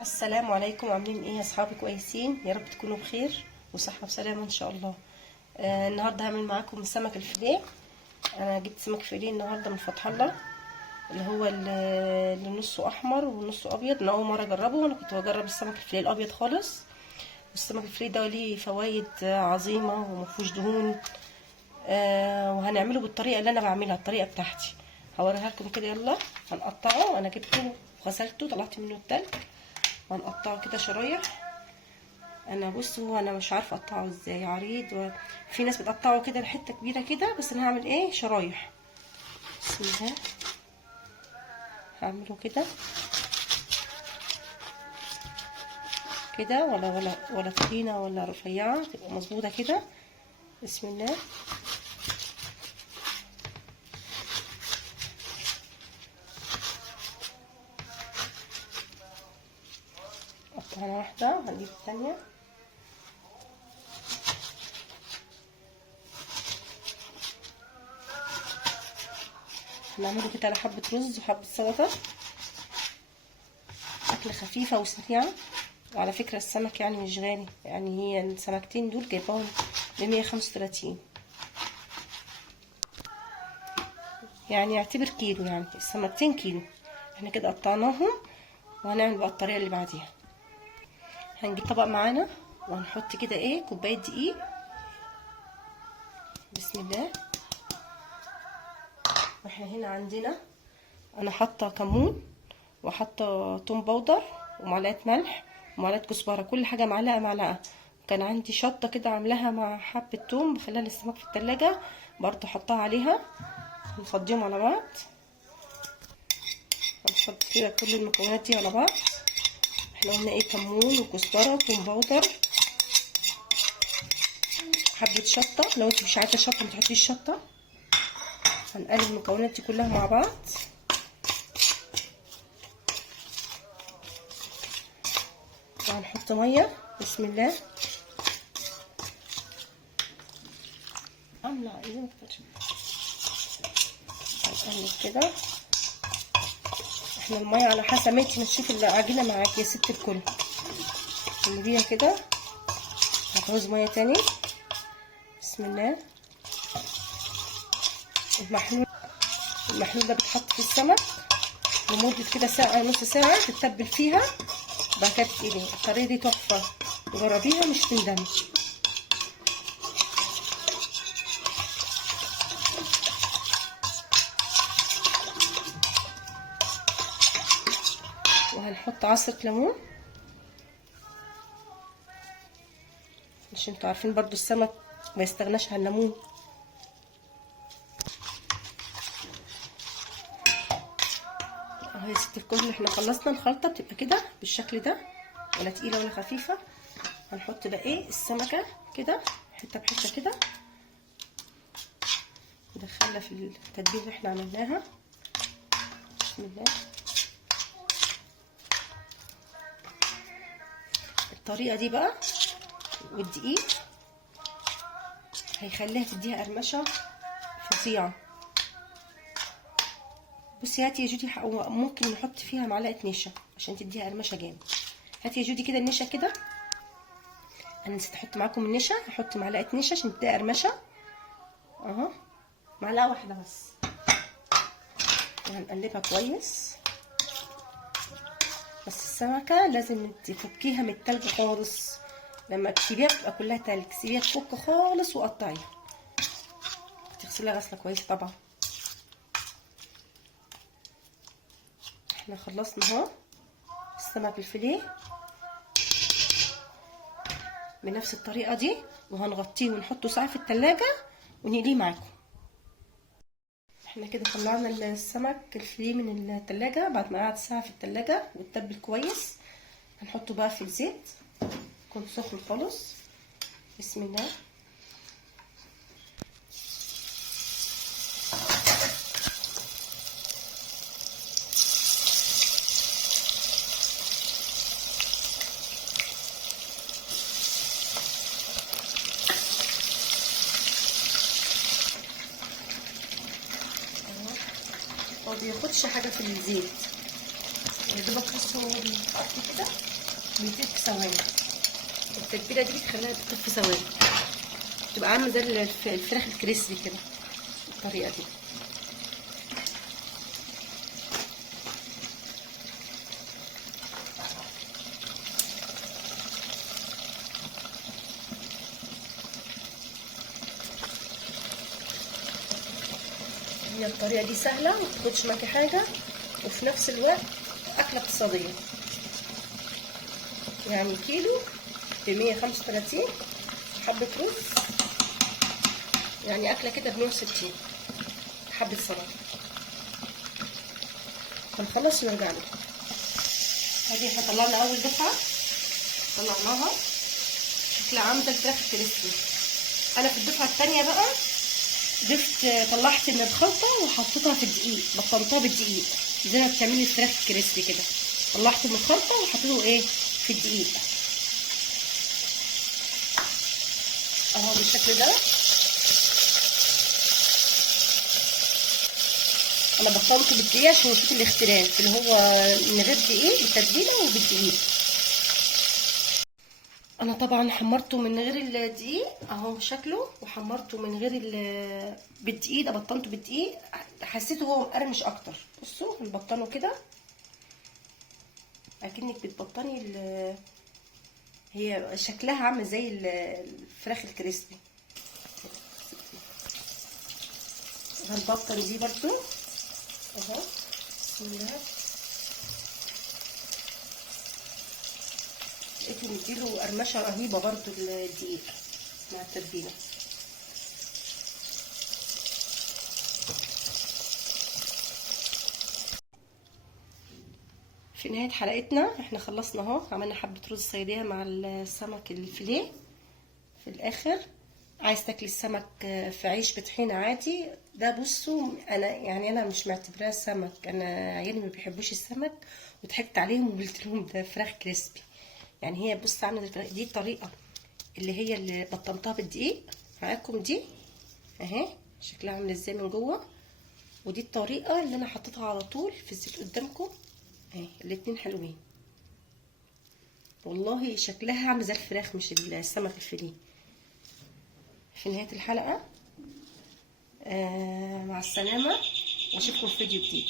السلام عليكم، عاملين ايه يا اصحابي؟ كويسين؟ يا رب تكونوا بخير وصحه وسلامه ان شاء الله. النهارده هعمل معاكم سمك الفيليه. انا جبت سمك فيليه النهارده من فتح الله، اللي هو اللي نصه احمر ونصه ابيض. انا اول مره اجربه، وانا كنت بجرب السمك الفيليه الابيض خالص. والسمك الفيليه ده ليه فوائد عظيمه ومفيهوش دهون. وهنعمله بالطريقه اللي انا بعملها، الطريقه بتاعتي هوريها لكم كده. يلا هنقطعه. انا جبته وغسلته، طلعت منه التلج، وهنقطعه كده شرايح. انا بصوا، انا مش عارفه اقطعه ازاي، عريض وفي ناس بتقطعه كده لحته كبيره كده، بس انا هعمل ايه؟ شرايح. بسم الله، هعمله كده كده، ولا تخينه ولا رفيعه، تبقى مظبوطه كده. بسم الله. قطعنا واحده، هنجيب الثانيه. هنعمله كده على حبه رز وحبه سلطه، اكله خفيفه وسريعه. وعلى فكره السمك يعني مش غالي، يعني هي السمكتين دول جايباهم ب135، يعني يعتبر كيلو، يعني السمكتين كيلو. احنا كده قطعناهم، وهنعمل بقى الطريقه اللي بعديها. هنجيب طبق معانا، وهنحط كده ايه، كوبايه دقيق. بسم الله. واحنا هنا عندنا، انا حاطه كمون، وحاطه توم باودر، ومعلقه ملح، ومعلقه كزبره، كل حاجه معلقه معلقه. كان عندي شطه كده عاملاها مع حبه توم بخليها للسمك في التلاجة، برضو حطها عليها. نفضيهم على بعض، هنحط كده كل المكونات دي على بعض. احنا قلنا ايه؟ كمون وكزبره وتوم باودر، حبه شطه. لو انت مش عايزه شطه ما تحطيش شطه. هنقلب المكونات دي كلها مع بعض. وهنحط ميه. بسم الله. عامله ايه؟ هنقلب كده. احنا الميه على حسب ما انت تشوفي العجينه معاكي يا ست الكل. قلبيها كده، هتعوز ميه تاني. بسم الله. المحلول ده بيتحط في السمك لمده كده ساعه، نص ساعه، تتبل فيها. بعد كده تقلي. الطريقه دي تحفه، جربيها مش تندمي. وهنحط عصرة ليمون، عشان انتوا عارفين برضو السمك ما يستغناش عن الليمون. اهو يا ست الكل، احنا خلصنا الخلطه، بتبقى كده بالشكل ده، ولا تقيله ولا خفيفه. هنحط بقى ايه؟ السمكه كده حته بحته كده، ندخلها في التتبيله اللي احنا عملناها. بسم الله. الطريقه دي بقى والدقيق هيخليها تديها قرمشه فظيعه. بصي هاتي يا جودي، ممكن نحط فيها معلقه نشا عشان تديها قرمشه جامد. هاتي يا جودي كده النشا كده. انا نسيت احط معاكم النشا، هحط معلقه نشا عشان تديها قرمشه. اهو معلقه واحده بس. وهنقلبها كويس. بس السمكه لازم تفكيها من التلج خالص، لما تسيبيها بتبقى كلها تلج، سيبيها تفك خالص وقطعيها. تغسليها غسله كويسه طبعا. احنا خلصنا اهو السمك الفيليه بنفس الطريقه دي، وهنغطيه ونحطه ساعه في التلاجة ونقليه معاكم. احنا كده طلعنا السمك الفيليه من التلاجة بعد ما قعد ساعه في التلاجة واتبل كويس. هنحطه بقى في الزيت، يكون سخن خالص. بسم الله. ما بياخدش حاجه في الزيت، يا دوبك بس هو بيتحط كده بيطيب في ثواني. التتبيله دي بتخليها تطيب في ثواني، تبقى عامله زي الفراخ الكريسبي كده بالطريقه دي. هي الطريقه دي سهله وما بتاخدش معاكي حاجه، وفي نفس الوقت اكله اقتصاديه. يعني كيلو ب 135 حبه رز، يعني اكله كده ب 160 حبه سلطه. هنخلص ونرجع لكم. ادي احنا طلعنا اول دفعه، طلعناها شكلها عامله الفراخ الكريسبي. انا في الدفعه الثانيه بقى طلعت من الخلطه وحطيتها في الدقيق، بطنتها بالدقيق زي ما بتعملي الفراخ الكريسبي كده. طلعته من الخلطه وحطيته ايه في الدقيق اهو بالشكل ده. انا بطنته بالدقيق عشان نشوف الاختلاف اللي هو من غير دقيق بالتتبيله وبالدقيق. انا طبعا حمرته من غير الدقيق اهو شكله، وحمرته من غير بالدقيق ده، بطنته بالدقيق حسيته هو مقرمش اكتر. بصوا بنبطنه كده اكنك بتبطني هي شكلها عامل زي الفراخ الكريسبي. هنبطن دي برضو اهو. بسم الله. لقيته مديله قرمشه رهيبه برضو الدقيق مع التتبيله. في نهايه حلقتنا احنا خلصنا اهو، عملنا حبه رز صياديه مع السمك الفيليه. في الاخر عايز تاكلي السمك في عيش بطحينه عادي. ده بصوا انا مش معتبراه سمك، انا عيالي ما بيحبوش السمك وضحكت عليهم وقلت لهم ده فراخ كريسبي. يعني هي بص عامله دي الطريقه اللي بطنتها بالدقيق معاكم دي اهي، شكلها عامل ازاي من جوه، ودي الطريقه اللي انا حطيتها على طول في الزيت قدامكم اهي. الاتنين حلوين والله، شكلها عامل زي الفراخ مش السمك الفيليه. في نهايه الحلقه مع السلامه، واشوفكم في فيديو جديد.